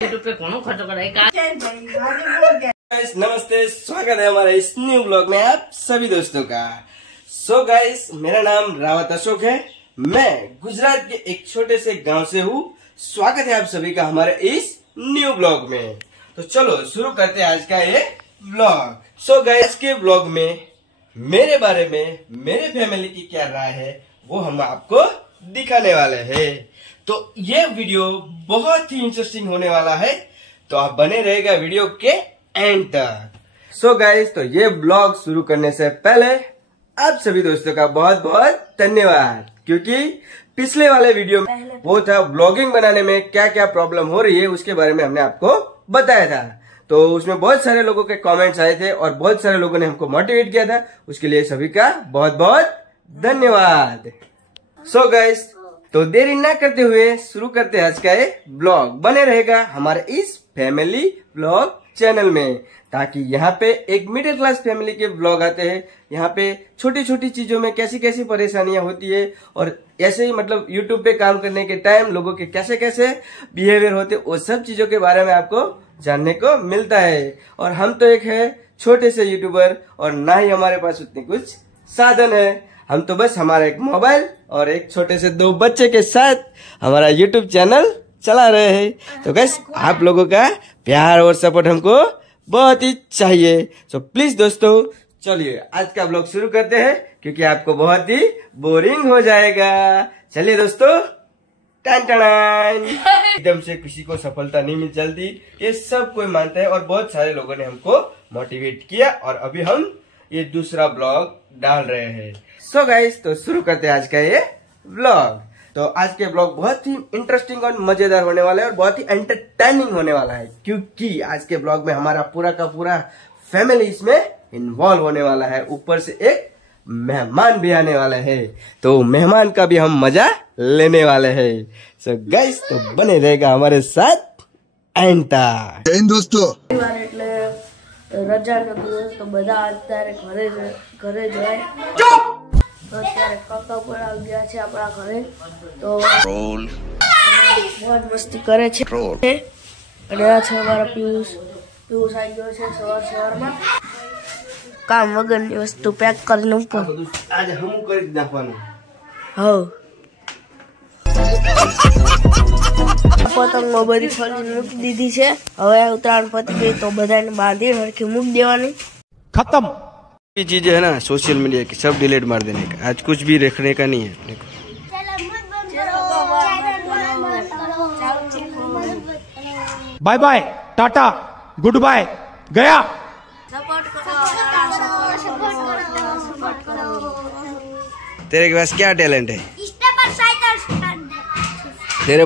नमस्ते, स्वागत है हमारे इस न्यू ब्लॉग में आप सभी दोस्तों का। सो गाइस, मेरा नाम रावत अशोक है। मैं गुजरात के एक छोटे से गांव से हूँ। स्वागत है आप सभी का हमारे इस न्यू ब्लॉग में। तो चलो शुरू करते हैं आज का ये ब्लॉग। सो गाइस, के ब्लॉग में मेरे बारे में, मेरे फैमिली की क्या राय है वो हम आपको दिखाने वाले हैं। तो ये वीडियो बहुत ही इंटरेस्टिंग होने वाला है, तो आप बने रहेगा वीडियो के एंड तक। सो गाइस, तो ये ब्लॉग शुरू करने से पहले आप सभी दोस्तों का बहुत बहुत धन्यवाद, क्योंकि पिछले वाले वीडियो में वो था ब्लॉगिंग बनाने में क्या क्या प्रॉब्लम हो रही है, उसके बारे में हमने आपको बताया था। तो उसमें बहुत सारे लोगों के कमेंट्स आए थे और बहुत सारे लोगों ने हमको मोटिवेट किया था। उसके लिए सभी का बहुत बहुत धन्यवाद। सो गाइस, तो देरी ना करते हुए शुरू करते हैं आज का ये ब्लॉग। बने रहेगा हमारे इस फैमिली ब्लॉग चैनल में, ताकि यहाँ पे एक मिडिल क्लास फैमिली के ब्लॉग आते हैं। यहाँ पे छोटी छोटी चीजों में कैसी कैसी परेशानियां होती है, और ऐसे ही मतलब यूट्यूब पे काम करने के टाइम लोगों के कैसे कैसे बिहेवियर होते हैं, वो सब चीजों के बारे में आपको जानने को मिलता है। और हम तो एक है छोटे से यूट्यूबर, और ना ही हमारे पास उतने कुछ साधन है। हम तो बस हमारा एक मोबाइल और एक छोटे से 2 बच्चे के साथ हमारा यूट्यूब चैनल चला रहे हैं। तो गाइस, आप लोगों का प्यार और सपोर्ट हमको बहुत ही चाहिए। तो प्लीज दोस्तों, चलिए आज का ब्लॉग शुरू करते हैं, क्योंकि आपको बहुत ही बोरिंग हो जाएगा। चलिए दोस्तों, टन टन। एकदम से किसी को सफलता नहीं मिल चलती, ये सब कोई मानता है, और बहुत सारे लोगों ने हमको मोटिवेट किया, और अभी हम ये दूसरा ब्लॉग डाल रहे हैं। सो गाइस, तो शुरू करते हैं आज का ये ब्लॉग। तो आज के ब्लॉग बहुत ही इंटरेस्टिंग और मजेदार होने वाला है, और बहुत ही एंटरटेनिंग होने वाला है, क्योंकि आज के ब्लॉग में हमारा पूरा का पूरा फैमिली इसमें इन्वॉल्व होने वाला है। ऊपर से एक मेहमान भी आने वाले हैं, तो मेहमान का भी हम मजा लेने वाले हैं। सो गाइस, तो बने रहेगा हमारे साथ एंड तक। दोस्तों, રજાનો દિવસ તો બધા અત્યારે ઘરે જાય, તો અત્યારે કાકા પણ આવી ગયા છે આપણા ઘરે, તો મોજ મસ્તી કરે છે। અને આ છે અમારા પિયુષ આવી ગયો છે સવારમાં કામ વગરની વસ્તુ પેક કરીને ઉપર આજે હમ કરી નાખવાનું। હવ પતંગો બધી ફરીને મૂકી દીધી છે। હવે ઉત્તરાયણ પતી ગઈ તો બધાને બાંધી હરખી મૂકી દેવાની। खत्म। ये चीजें है ना सोशल मीडिया की, सब डिलीट मार देने का। आज कुछ भी रखने का नहीं है अपने को। Bye bye, tata, goodbye, गया। तेरे के पास क्या टैलेंट है? तेरे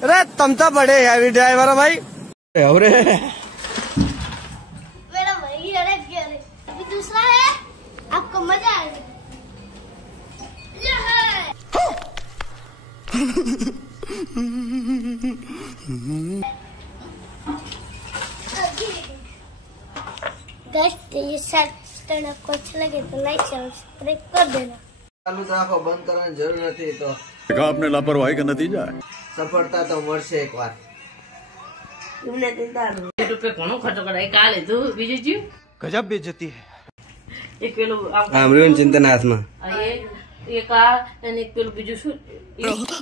अरे तुम तो बड़े हैवी ड्राइवर हो भाई। अरे मेरा भाई अभी दूसरा है, आपको मजा आएगा। गाइस, ये साथ आपको अच्छा लगे तो लाइक और सब्सक्राइब कर देना। चालू तो आंखों बंद करने जरूर नहीं, तो देखा आपने लापरवाही का नतीजा है। सफलता तो મળશે એક વાર। એમને ચિંતા નહીં। યુટ્યુબ पे ઘણો ખર્ચો કરાય કાલે તું બીજું જીવ गजब बेइज्जती है। એક પેલું આમળું ચિંતન હાથમાં। એક આ અને એક પેલું બીજું શું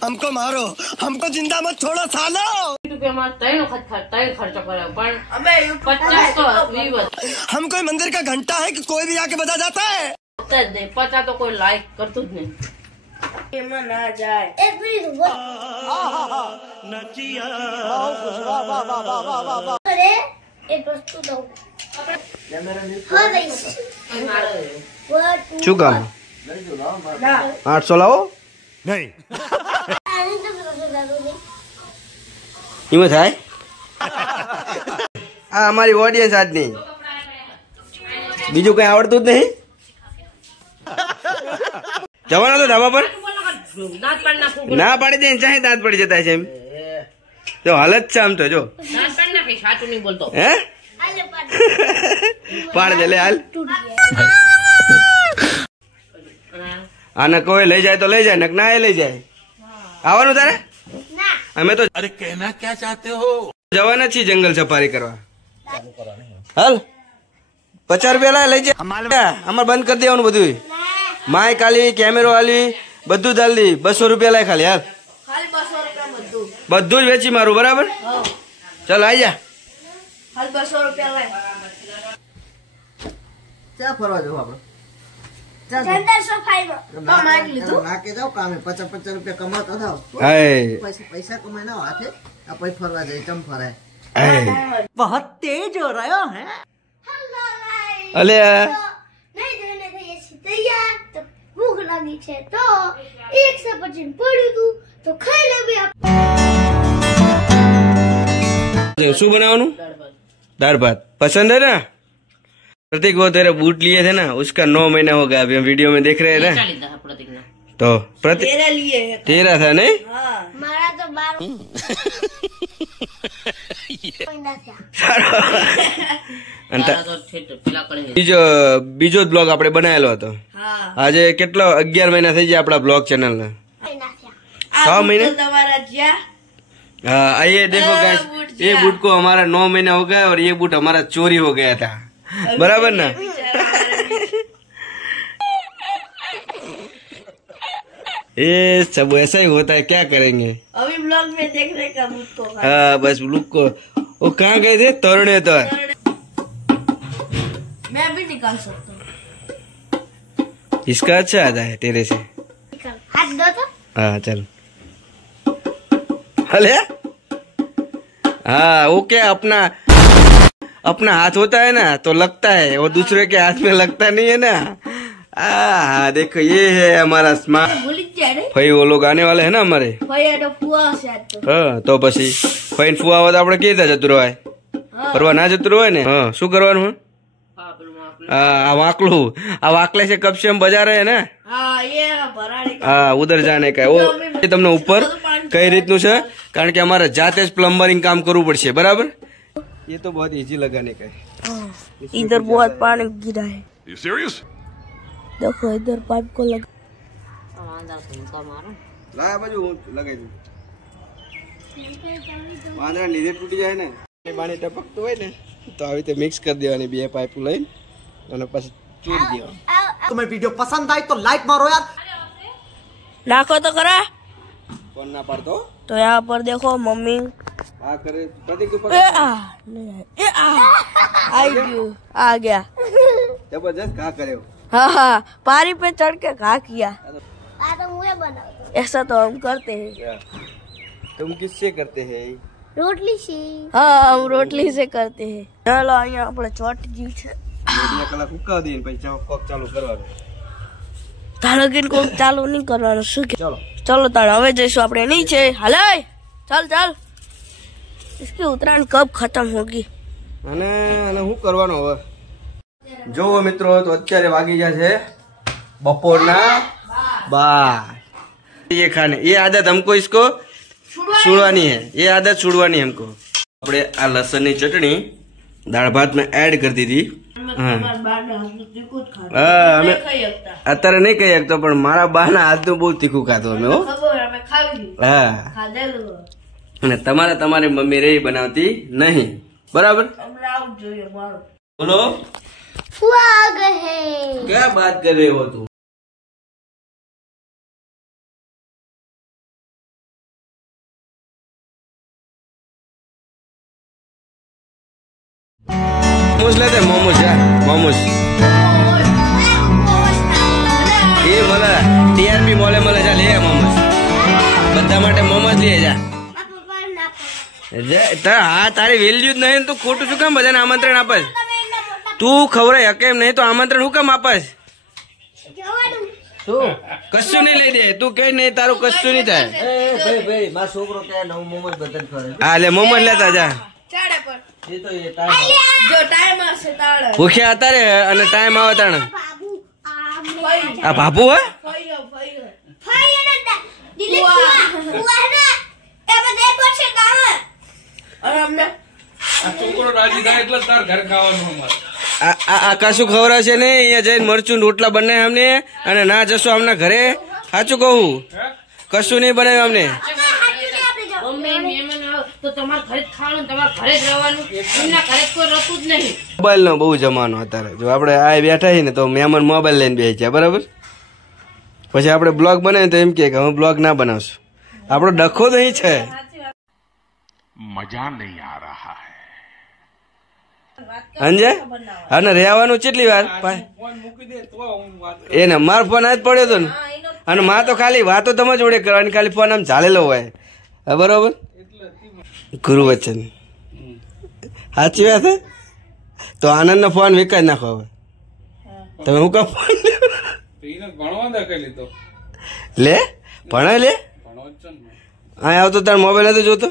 हमको मारो, हमको जिंदा मत छोड़ो सालो। યુટ્યુબ पे અમાર ત્રણ ખર્ચો કરાયો, પણ અમે 50 તો વ્યૂ हम कोई मंदिर का घंटा है कि कोई भी आके बजा जाता है। હતા જ નહીં। 50 તો કોઈ લાઈક કરતું જ નહીં। એમાં ના જાય। एक मिनट, अरे एक वस्तु दो। हाँ गाइस, શું કામ? 800 લાવો। नहीं, એમાં થાય આ અમારી ઓડિયન્સ આજની। બીજું કઈ આવડતું જ નહીં। જવાનો તો ધાબા પર દાંત પાડી નાખું। ના પાડી દે, ચાહે દાંત પડી જતા છે એમ। જો હાલત છે આમ તો, જો દાંત પાડી નાખી, સાચું નહીં બોલતો। હે પાડ દે લે હાલ। આને કોઈ લઈ જાય તો લઈ જાય, ના એ લઈ જાય. આવવાનું તારે? અમે તો अरे कहना क्या चाहते हो? જવાના છીએ જંગલ સફારી કરવા. હાલ 50 રૂપિયા લઈ જાય. અમારે બંધ કરી દેવાનું બધું. માઇક આલી, કેમેરો આલી, બધું જ આલી. 200 રૂપિયા લાય ખાલી. હાલ ખાલી 200 રૂપિયા બધું જ વેચી મારું, બરાબર? ચાલ આઈ જા. ખાલી 200 રૂપિયા લાય. ક્યાં ફરવા જવું આપણે? જંગલ સફારીમાં માઇક લીધું. નાકે જાવ કામે 50 રૂપિયા કમાતો થાવ. હાય પૈસા કમાઈ ના હાથે આ પછી ફરવા જાય ચમ ફરાય. હાય બહુત તેજ હો રહ્યો હે. હેલો ગાઈસ, અલે નહીં જઈને થઈએ છીએ તૈયાર. તો ભૂખ લાગી છે તો એક સફરજન પડ્યું હતું તો ખાઈ લેવી. શું બનાવવાનું? दाल भात पसंद है ना? प्रतीक वो तेरे बूट लिए थे ना, उसका 9 महीना हो गया, अभी हम वीडियो में देख रहे हैं ना. तो प्रतीक तेरे लिए तेरा था नहीं? મારા તો 12 મહિના થયા. બીજો બ્લોગ આપણે બનાવેલો હતો. આજે કેટલો 11 મહિના થઈ ગયા આપડા બ્લોગ चैनल ने. 6 महीने તમારા જ્યાં. हाँ ये देखो गाइस, ये बूट को हमारा 9 महीना हो गया और ये बूट हमारा चोरी हो गया था, बराबर ना? ये सब ऐसा ही होता है, क्या करेंगे. अभी ब्लॉग में देखने का मुझको. हाँ बस लुक को. वो कहाँ गए थे? तोरने तो. मैं भी निकाल सकता हूँ. इसका अच्छा आता है तेरे से. હાથ દો તો. हाँ चल. अरे हाँ वो क्या अपना हाथ होता है ना तो लगता है, वो दूसरे के हाथ में लगता नहीं है ना. हाँ देखो ये है हमारा स्मार्ट. भूल गया रे. भाई वो लोग आने वाले है ना हमारे. भाई तो फुआ से आज तो. हाँ तो પછી ફાઈન ફુવા આવે તો આપણે કેવી રીતે જતું રહેવાય? ફરવા ના જતું રહેવાય ને. हाँ શું કરવાનું હે? આ वाकले से कब से हम बजा रहे हैं ना. हाँ ये भराड़े का. हाँ उधर जाने का वो તમને ઉપર કઈ રીતનું છે, કારણ કે અમારે જાતે જ પ્લમ્બરિંગ કામ કરવું પડશે, બરાબર? ये तो बहुत इजी लगाने का है. इधर बहुत पानी गिरा है. You serious? देखो इधर पाइप को लगा. લા બાજુ હું લગાવી દઉં. વાંદરા લીધે તૂટી જાય ને, પાણી ટપકતું હોય ને તો આવી રીતે મિક્સ કરી દેવાની બે પાઇપ લઈને અને પછી ચૂરી દેવાનું. तुम्हें वीडियो पसंद आई तो लाइक मारो यार. नाखो तो करा. કોણ ના પાડતો? तो यहाँ पर देखो मम्मी. આ કરે પ્રતિક તું ए પકડ. आ नहीं आया. ए आ आई गयो आ गया. જબરજસ્ત ઘા કર્યો. हाँ हाँ पारी पे चढ़ के घा किया. આ તો હું એ બનાવતો. ऐसा तो हम करते हैं. तुम किससे करते हैं? રોટલી છે. हाँ हम रोटली से करते हैं. चलो અહીંયા આપણે ચોટજી છે. 2 કલાક ઉકાવ દઈને પછી કોક ચાલુ કરવાનું. તાળગીન કોક ચાલુ નહીં કરવાનું. શું કે ચલો चलो ताड़ હવે જઈશું આપણે નીચે. હાલે चल चल. इसकी उतराण कब खत्म होगी? અને શું કરવાનું હવે? જોવો મિત્રો તો અત્યારે વાગી ગયા છે બપોરના 12. ये खाने ये आदत हमको इसको छुड़वानी है, ये आदत छुड़वानी है हमको. આપણે આ લસણની ચટણી દાળ ભાત में ऐड कर दी थी. हाँ અમે અત્યારે નહીં કહી શકતો પણ મારા બાના હાથનું બહુ તીખું ખાધું અમે. હો હા. અને તમારી મમ્મી રે બનાવતી નહીં, બરાબર? બોલો ફુઆ આ ગए हैं. क्या बात कर रहे हो तुम? મોમોસ લેતે મોમોસ યાર, મોમોસ એ મળે ટીઆરપી મોલે મળે. જા લે મોમોસ, બધા માટે મોમોસ લઈ જા. હા તારી વેલ્યુ જ નહીં, તું ખોટું શું કામ બધાને આમંત્રણ આપે? તું ખવડાય હકે એમ નહીં તો આમંત્રણ શું કામ આપે? કશું નહીં લઈ દે, તું કઈ નહીં, તારું કશું નહીં થાય. ભાઈ મારો છોકરો કે નવું મોમોજ બદલ કરે. હા લે મોમોસ લેતા જા. ચાડે પર એ તો એ ટાઈમ જો ટાઈમ હશે તાળે. ભૂખ્યા હતા રે અને ટાઈમ આવે તાણે. બાબુ આ બાપુ હે? ફઈયો ફઈયો. ફાઈ ને દિલે ફુઆ ને એ બધે પછી ગાવ. અને અમને છોકરો રાજી થાય એટલે તાર ઘર ખાવાનું અમારે. આ કશું ખવડાવશે નહીં. અહીંયા જઈને મરચું રોટલા બનાવે અમને અને ના જશો આમના ઘરે. સાચું કહું, કશું નહીં બનાવ્યું અમને. તો તમારે ઘરે જ ખાવાનું, તમારે ઘરે જ રહેવાનું, એમના ઘરે કોઈ રહેતું જ નહીં. મોબાઈલ નો બહુ જમાનો અત્યારે. જો આપણે આ બેઠા છીએ ને તો મહેમાન મોબાઈલ લઈને બેસી ગયા, બરાબર. પછી આપણે બ્લોગ બનાવીએ તો એમ કે હું બ્લોગ ના બનાવશું. આપણો ડખો તો અહીં છે. मजा नहीं आ रहा है. અંજે અને રહેવાનું કેટલી વાર એને મારો ફોન આજ પડ્યો હતો ને અને માં તો ખાલી વાતો તમે જોડે કરવાની, ખાલી ફોન આમ ચાલેલો હોય. બરોબર, ગુરુ વચન સાચી વાત. તો આનંદ નો ફોન વેકાઈ નાખો. હવે તમે હું કહો લે ભણાય લે. હા આવતો તાર મોબાઈલ હતો જોતો.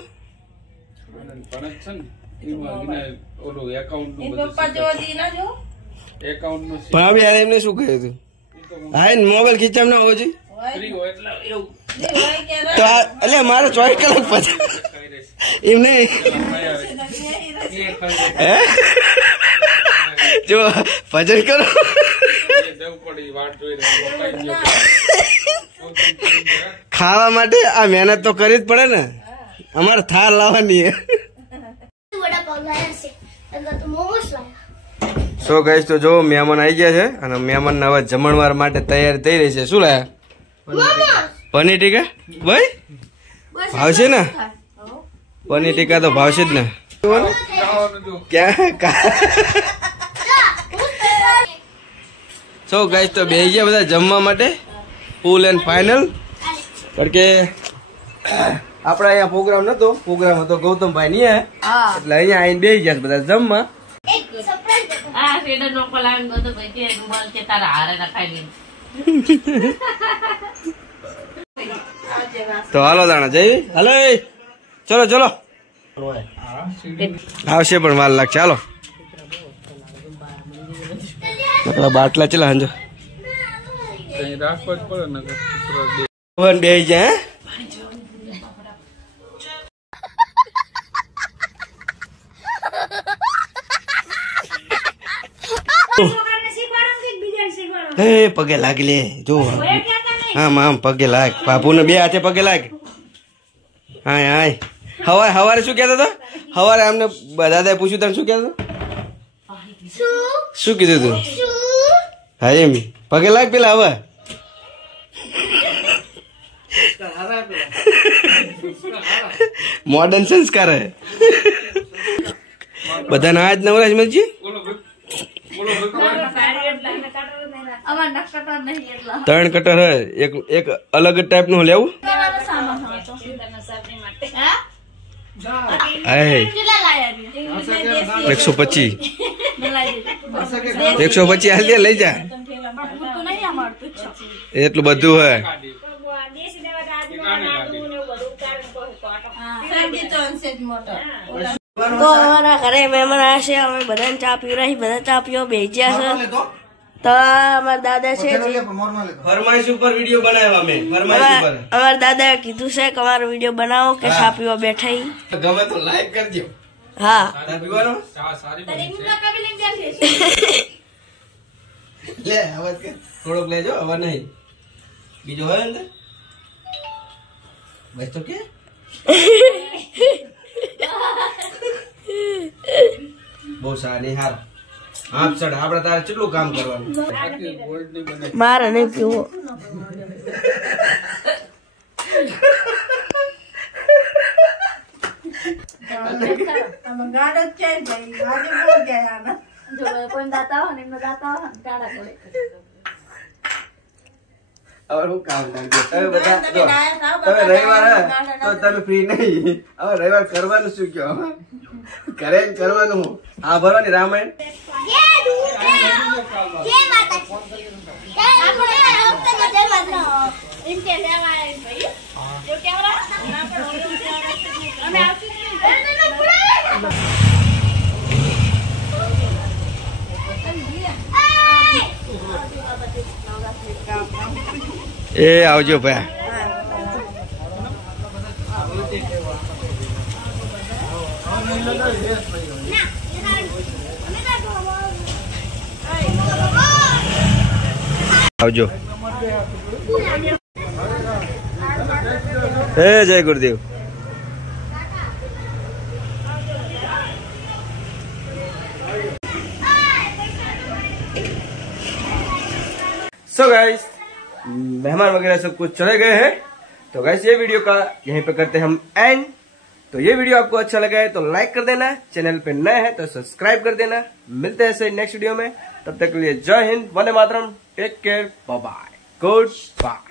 ભાભી યાર એમને શું કહ્યું હતું? હા મોબાઈલ ખીચામ ના હોવો જોઈએ તો એટલે મારે 24 કલાક પછી એમ નહીં. જો ભજન કરો ખાવા માટે આ મહેનત તો કરવી જ પડે ને. અમારે થાર લાવવાની. સો ગાઈસ તો જો મહેમાન આવી ગયા છે અને મહેમાન હવે જમણવાર માટે તૈયાર થઈ રહી છે. શું લાયા? પનીર ટીકા. ભાઈ ભાવશે ને પનીર ટીકા તો ભાવશે જ ને. સો ગાઈસ તો બેસી ગયા બધા જમવા માટે ફૂલ એન્ડ ફાઇનલ. કારણ કે આપડા અહીંયા પ્રોગ્રામ નતો, પ્રોગ્રામ હતો ગૌતમભાઈ ની એટલે અહીંયા આવીને બેસી ગયા બધા જમવા. તો હાલો દાણા જઈ હાલો ચલો ચલો આવશે પણ વાર લાગશે. હાલો બાટલા ચલા હંજો બે જાય. હે પગે લાગી લે જો આમ આમ પગે લાગ. બાપુ ને બે હાથે પગે લાગ. હાય હાય. હવારે શું કેતો હતો? હવારે અમને દાદાએ પૂછ્યું તને શું કેતો? શું કીધું તું? હા એમ પગે લાગ પેલા. હવે મોડર્ન સંસ્કાર હે બધાને. આજ નવરાજ મળશે. 3 કટર હે. એક અલગ ટાઈપ નું લેવું. 125 હાલ દે લઈ જા. એટલું બધું હે. તો અમારા ઘરે મહેમાન આવ્યા છે. અમે બધાને ચા પીવડાવી, બધા ચા પીવા બેસી ગયા છે. તો અમારા દાદા છે ફરમાઈશ ઉપર વિડીયો બનાવ્યા અમે. ફરમાઈશ ઉપર અમારા દાદાએ કીધું છે કે અમારો વિડીયો બનાવો કે ચા પીવા બેઠા. ગમે તો લાઈક કરજો. હા પીવાનો લે અવાજ કે થોડોક લેજો. અવાજ નહીં બીજો હોય અંદર બસ તો કે બહુ સારી. હાર આપ ચડ આપડે તારે કેટલું કામ કરવાનું. મારે નહીં પીવો. રવિવાર તો તમે ફ્રી નહીં. હવે રવિવાર કરવાનું શું કયો? ઘરે કરવાનું. હા ભરવાની રામાયણ. એ આવજો ભાઈ. આવજો. જય ગુરુદેવ. सो गाइस मेहमान वगैरह सब कुछ चले गए हैं, तो गाइस ये वीडियो का यहीं पे करते हैं हम एंड. तो ये वीडियो आपको अच्छा लगा है तो लाइक कर देना, चैनल पे नए हैं तो सब्सक्राइब कर देना. मिलते हैं ऐसे नेक्स्ट वीडियो में, तब तक के लिए जय हिंद, वंदे मातरम, take care, bye bye, good bye.